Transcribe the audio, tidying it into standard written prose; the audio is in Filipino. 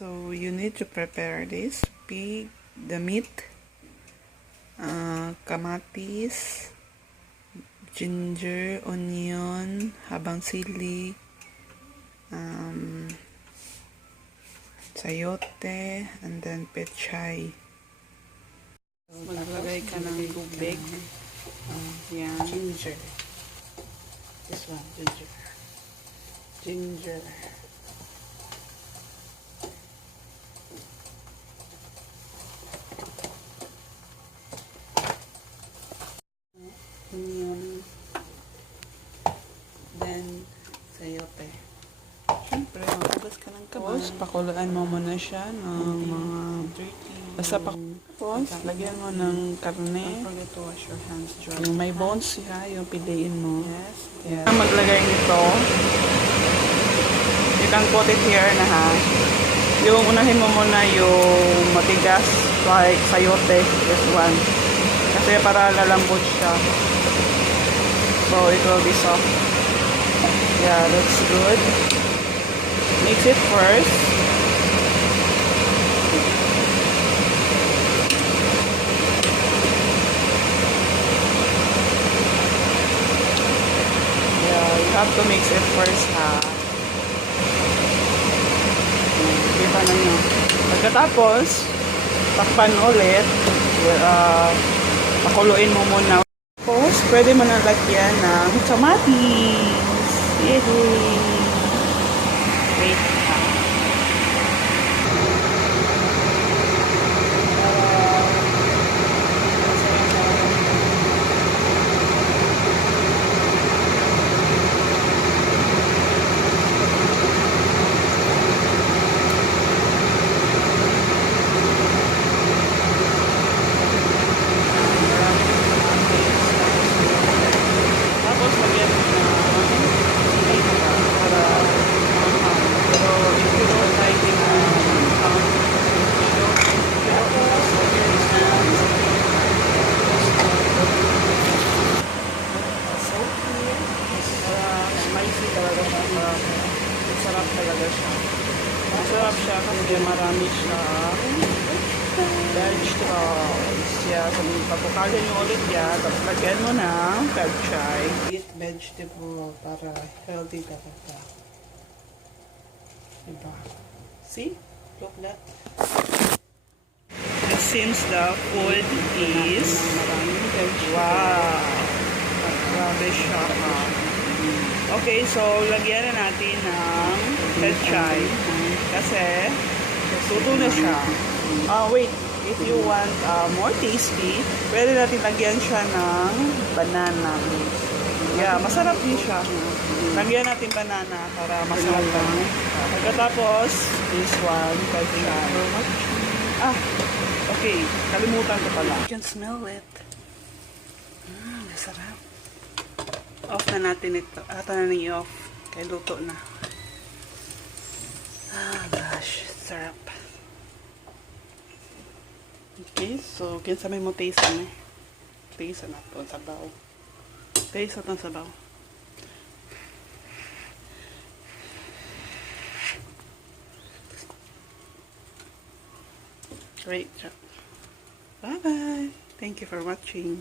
So you need to prepare this pig, the meat, kamatis, ginger, onion, habang sili, sayote, and then pechay. So, maglagay ka ng tubig. Yan. Ginger. This one, ginger. Ginger. Onion. Then, sayote. Siyempre, maghugas ka ng kamay. Tapos, pakuluan mo muna siya ng mga basta tapos, lagyan mo ng karne. Don't forget to wash your hands. Yung may bones siya, yung piliin mo. Yes. Yeah. Maglagay nito. You can put it here na ha. Yung unahin mo muna yung matigas, like sayote, this one. Kasi para lalambot siya. So, it will be soft. Yeah, that's good. Mix it first. Yeah, you have to mix it first, ha. Kita na nyo. Pagkatapos, takpan ulit. Pakuluin mo muna. Tapos, pwede mo na lagyan ng kamatis. Yay! Wait. Tapos, lagyan mo na para pero if you don't like it spicy talaga siya. Sarap talaga siya. Masarap siya kasi marami siya vegetables. Yeah, so papukalin mo ulit yan. Tapos lagyan mo ng pechay. Eat vegetable para healthy talaga. Diba? See? Look that. It seems the food is wow. Grabe siya. Okay, so lagyan na natin ng pechay kasi suto na siya. Wait, if you want more tasty, pwede natin lagyan siya ng banana. Yeah, masarap din siya. Lagyan natin banana para masarap lang. Pagkatapos, this one, pechay. Okay, kalimutan ko pala. You can smell it. Masarap. Off na natin ito. Ata na i-off. Kaya luto na. Gosh, sarap. Okay, so kinsa may mo taste na. Taste na ito, sabaw. Taste na ito, sabaw. Great job. Bye-bye. Thank you for watching.